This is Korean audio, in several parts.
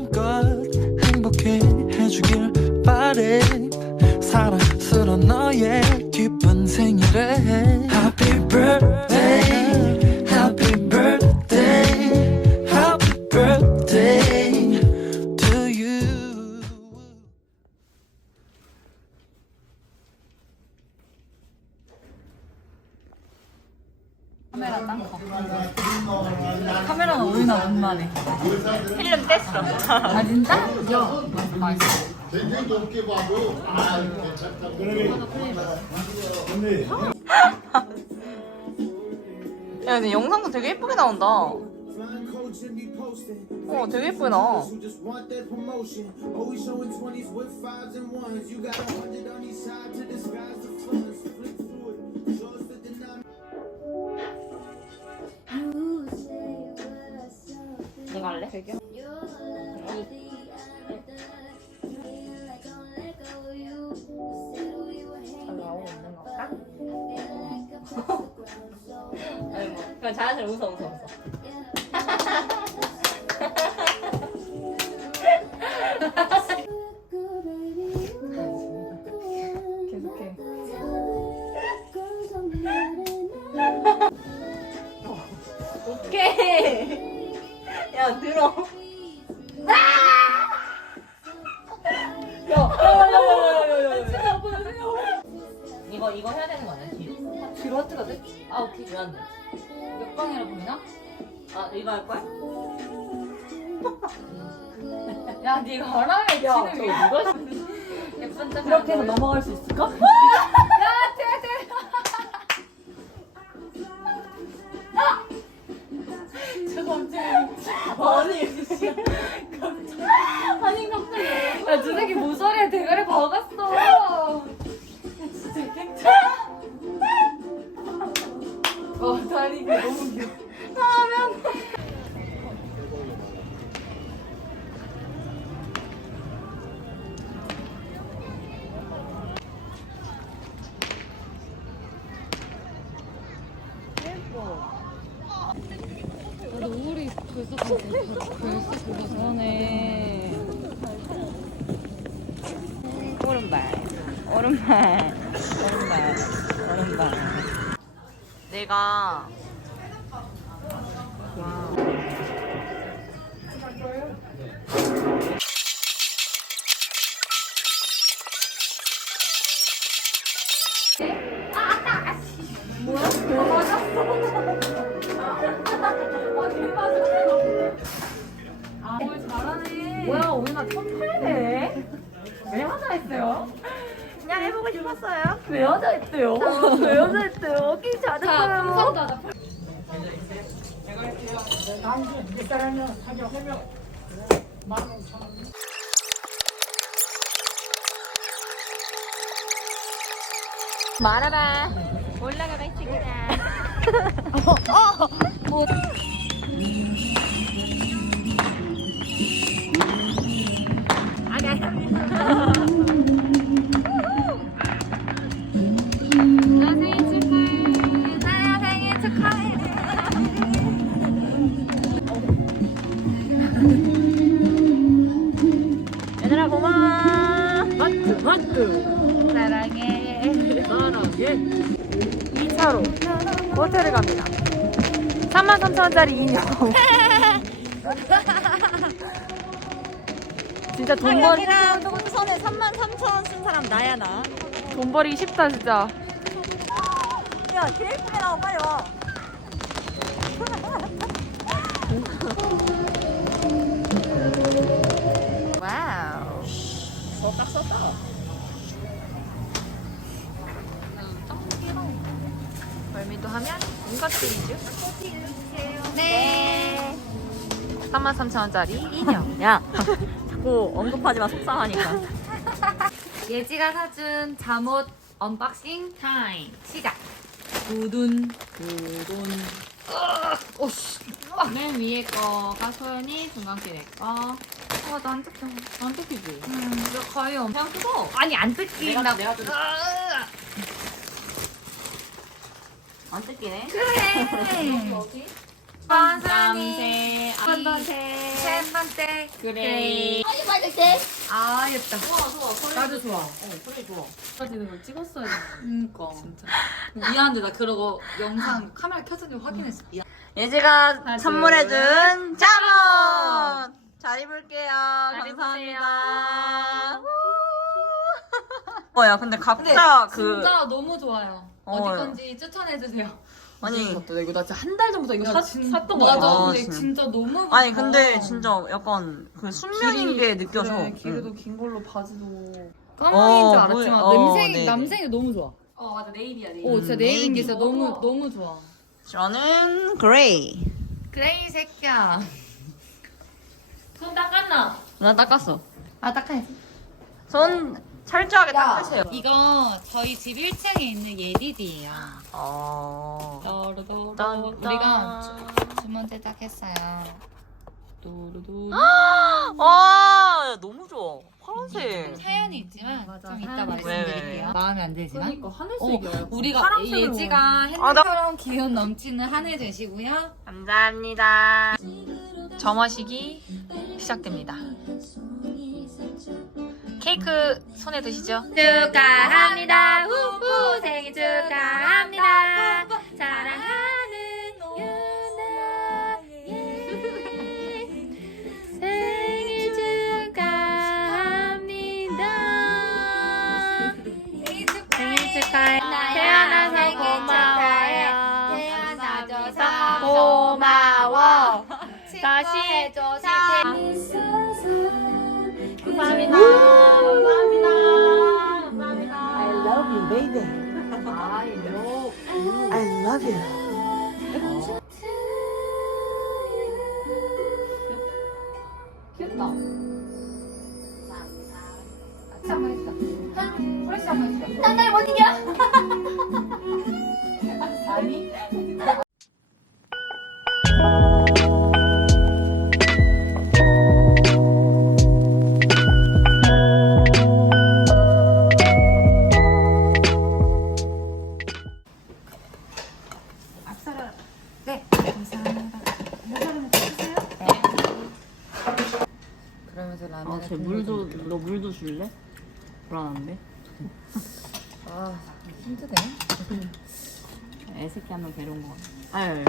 마음껏 행복해 해주길 카메라 딴 거. 카메라는 우리나 운만해. 필름 뗐어. 아 진짜? 야, 맛있어. 야, 근데 영상도 되게 예쁘게 나온다. 어, 되게 예쁘게 나와. just want that promotion. Always showing 20s with fives and ones. You got a hundred on 자연스레 웃어, 웃어, 웃어. 몇 방이라 보이나? 아, 이거 할 거야? 야, 네가 야, 지금 저거 이거 누가 예쁜 척 이렇게 해서 넘어갈 수 있을까? 야, 돼, 돼. 저 갑자기 아니, 아니 갑자기 야, 저 새끼 모서리에 대가리 박았어. 오른발, 오른발, 오른발, 오른발. 내가 싶었어요. 왜 하자 했대요? 왜 여자 했대요? 오케이 자, 잘했어요. 풍선도 하자. 말아봐. 올라가봐 이 친구야. 나 마트, 마트. 사랑해. 사랑해. 2차로 호텔을 갑니다. 33,000원짜리 인형. 진짜 돈 버리, 손에 33,000원 쓴 사람 나야 나. 돈 버리기 쉽다 진짜. 야, 제일 예쁘게 나와 빨리 와. 와우. 썼다 썼다. 멀미도 하면 인것들이죠. 네. 33,000원짜리? 인형. 야, 자꾸 언급하지 마 속상하니까. 예지가 사준 잠옷 언박싱 타임. 시작. 두둔. 두둔. 오씨. 맨 위에 거가 소연이 중간길 내거. 아나안 뜯겨. 안 뜯기지? 음, 이거 거의 엄청 뜯어 아니 안 뜯긴다 내가 뜯- 안 뜯기네. 그래. 어디? 반사니 한 번째 세 번째 그래. 아 예쁘다. 좋아 좋아. 나도 좋아. 어 그래 좋아. 빠지는 걸 찍었어야 돼 그니까. 진짜. 미안한데 나 그러고 영상 카메라 거 확인했어. 미안. 예지가 선물해준 잠옷 잘 입을게요. 잘 감사합니다. 뭐야 근데 각자 그 진짜 너무 좋아요 어. 어디 건지 추천해주세요 아니 나 이거 나 진짜 한 달 전부터 이거 사, 샀던 거야. 맞아 아, 근데 진짜. 진짜 너무 아니. 근데 진짜 약간 그 순면인 게 느껴져. 그래, 길이도 응. 긴 걸로 바지도 까마귀인 줄 어, 알았지만 뭐, 어, 냄새 네네. 남색이 너무 좋아 어 맞아 네일이야 네일 오 진짜 음, 네일인 게. 진짜 너무 너무 좋아 저는 그레이. 그레이 새끼야 손 닦았나? 나 닦았어. 아 닦아야지 손 철저하게 닦으세요. 이거 저희 집 1층에 있는 예디디예요 어. 딴, 우리가 딴. 주- 주문 제작했어요 또르르 아 너무 좋아. 파란색. 사연이 있지만 좀 이따 사연이 말씀드릴게요 왜? 마음에 안 들지만 그러니까 어, 하늘색이야. 우리가 파란색으로. 예지가 아, 핸드처럼 기운 넘치는 한 해 되시고요 감사합니다. 점화식이 시작됩니다. 케이크 손에 드시죠? 축하합니다. 후후 생일 축하합니다. 사랑하는 유나. 생일 축하합니다. 생일 축하해. 태어나서 고마워요. 태어나줘서 고마워. 다시 해줘서. 감사합니다. Love you. 귀엽다. 같이 한번 해주자. 못 이겨. 아니? 너 물도 줄래? 불안한데? 아 힘드네. 애새끼 한명 데려온 거 같아. 아유.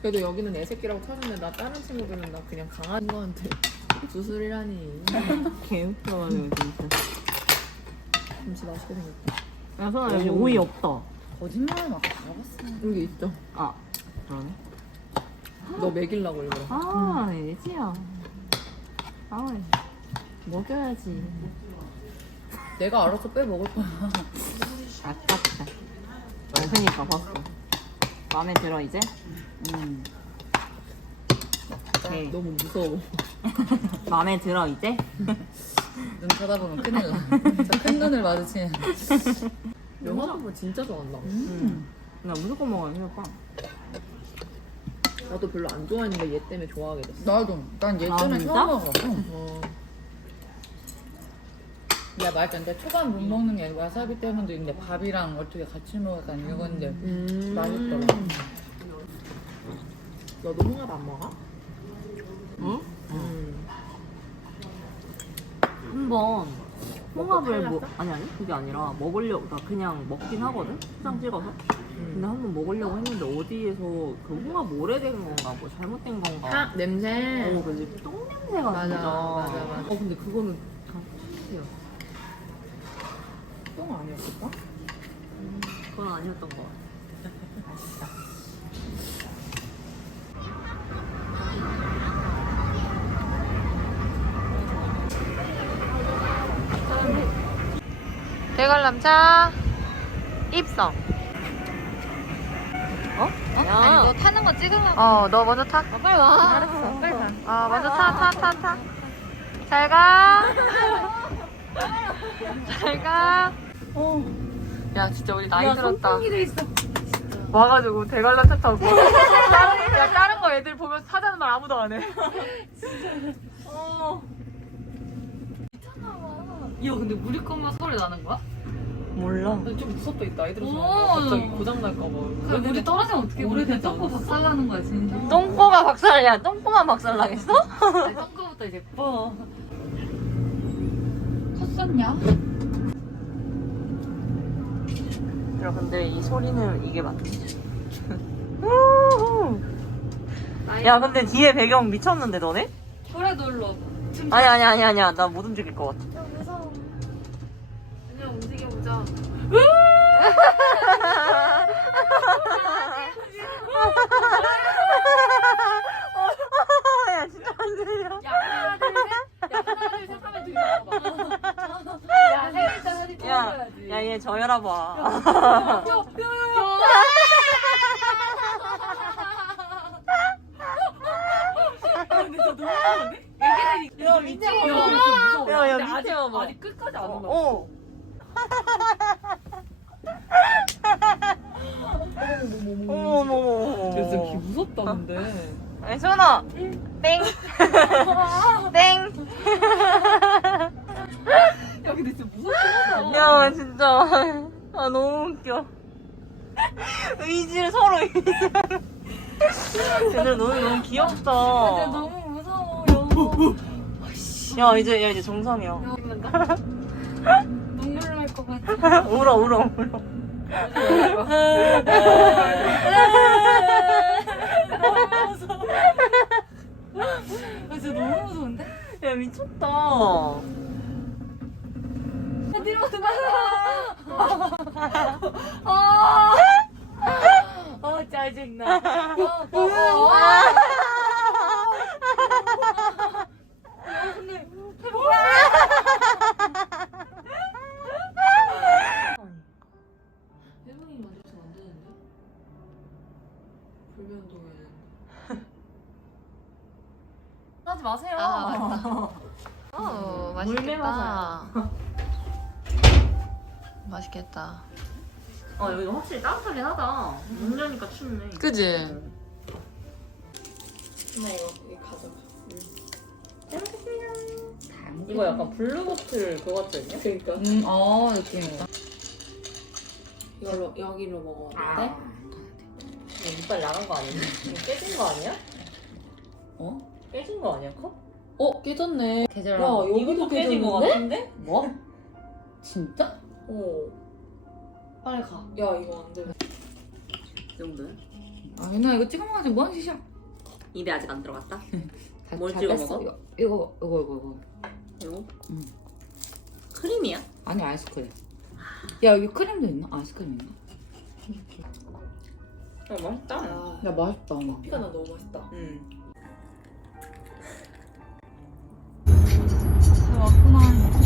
그래도 여기는 애 새끼라고 쳐주는데 나 다른 친구들은 나 그냥 강한 거한테 주술이라니. 개웃겨가지고 진짜. 김치 맛있게 생겼다. 야 선아 여기 오이 없다. 거짓말 막 먹었어. 여기 있죠. 아 그러네. 너 먹이려고 일부러. 아 예지야. 아 먹여야지. 내가 알아서 빼 먹을 거야. 아깝다. 그러니까 봤어. 마음에 들어 이제? 음. 오케이. 너무 무서워. 마음에 들어 이제? 눈 쳐다보면 큰일 나. 진짜 큰 눈을 마주치면. 영화 보면 진짜 좋아한다. 음. 나 무조건 먹어요 해봐. 나도 별로 안 좋아했는데 얘 때문에 좋아하게 됐어. 나도. 난얘 아, 진짜? 처음 먹었어. 어. 야 말했잖아. 초반 못 먹는 게 와사비 때문도 있는데 밥이랑 어떻게 같이 먹을까 이건데 음. 맛있더라. 너도 홍합 안 먹어? 응? 음. 한번 홍합을 먹고 뭐 아니 아니 그게 아니라 먹으려고 나 그냥 먹긴 하거든 포장 찍어서 근데 한번 먹으려고 했는데 어디에서 그 홍합 오래된 건가 뭐 잘못된 건가 하 냄새. 어 그지 똥 냄새가 맞아, 진짜 맞아, 맞아. 어 근데 그거는 다 탓이야 똥 아니었을까? 그건 아니었던 거 같아 대관람차 입성 어? 아니 너 타는 거 찍으려고. 어, 너 먼저 타. 빨리 와. 알았어. 빨리 가. 아, 먼저 타, 타, 타, 타. 잘 가. 잘 가. 어. 야, 진짜 우리 나이 들었다. 와가지고 대관람차 타고. 다른, 야, 다른 거 애들 보면 타자는 말 아무도 안 해. 어. 야, 근데 우리 것만 소리 나는 거야? 몰라. 근데 좀 무섭다 이 나이 들어서 오. 갑자기 고장 날까 봐. 우리 떨어지면 어떻게 우리 똥꼬 박살나는 거야 진짜. 똥꼬가 박살이야. 똥꼬만 박살나겠어? 아니, 똥꼬부터 이제 뻐. 컸었냐? 야, 근데 이 소리는 이게 맞지? 야, 근데 뒤에 배경 미쳤는데, 너네? 그래 놀러. 아니, 아니, 아니, 아니야. 나 못 움직일 것 같아. 그냥 움직여보자. 야, 진짜 안 들려. 야 하나 둘 셋. 야 하나 둘셋 하면 들려봐. 야 생일자 사진 야, 찍어야지. 야, 얘 저혈압 와. 야 미친 야, 야, 근데 밑에 봐봐. 아직 끝까지 안 올라. 어. 근데. 아니, 소연아. 땡. 땡. 야 근데 진짜 무섭다. 야, 진짜. 아, 너무 웃겨. 의지를 서로 의지하는. 얘들 너무, 너무 귀엽다. 너무 무서워. 여보. 야, 이제, 야, 이제 정상이야. 눈물 날 것 같아. 울어, 울어, 울어. 아, 진짜 너무 무서운데? 야, 미쳤다. 뒤로 들어가. 아, 어 짜증나. 어, 어, 어. 맛있겠다. 어, 여기 확실히 따뜻하긴 하다. 문 여니까 춥네. 그지? 엄마 이거 이거 가져가. 이거 약간 블루보틀 그거 같지 않냐? 그러니까 음, 어 느낌이다. 이걸로 여기로 먹어야 돼. 이거 이빨 나간 거 아니야? 이거 깨진 거 아니야? 어? 깨진 거 아니야, 컵? 어 깨졌네. 계절. 야 여기도 이것도 깨진 거 깨졌는데? 같은데? 뭐? 진짜? 어. 빨리 가. 야 이거 안 돼. 이 정도야? 아 누나 이거 찍어 먹어야지 뭔 뭐 짓이야? 입에 아직 안 들어갔다? 다- 뭘 찍어 뺐어. 먹어? 이거 이거 이거 이거. 이거. 이거? 응. 크림이야? 아니 아이스크림. 야 여기 크림도 있나? 아이스크림 있나? 야 맛있다. 아, 야 맛있다. 커피가 나 너무 맛있다. 응. 아, 왔구나.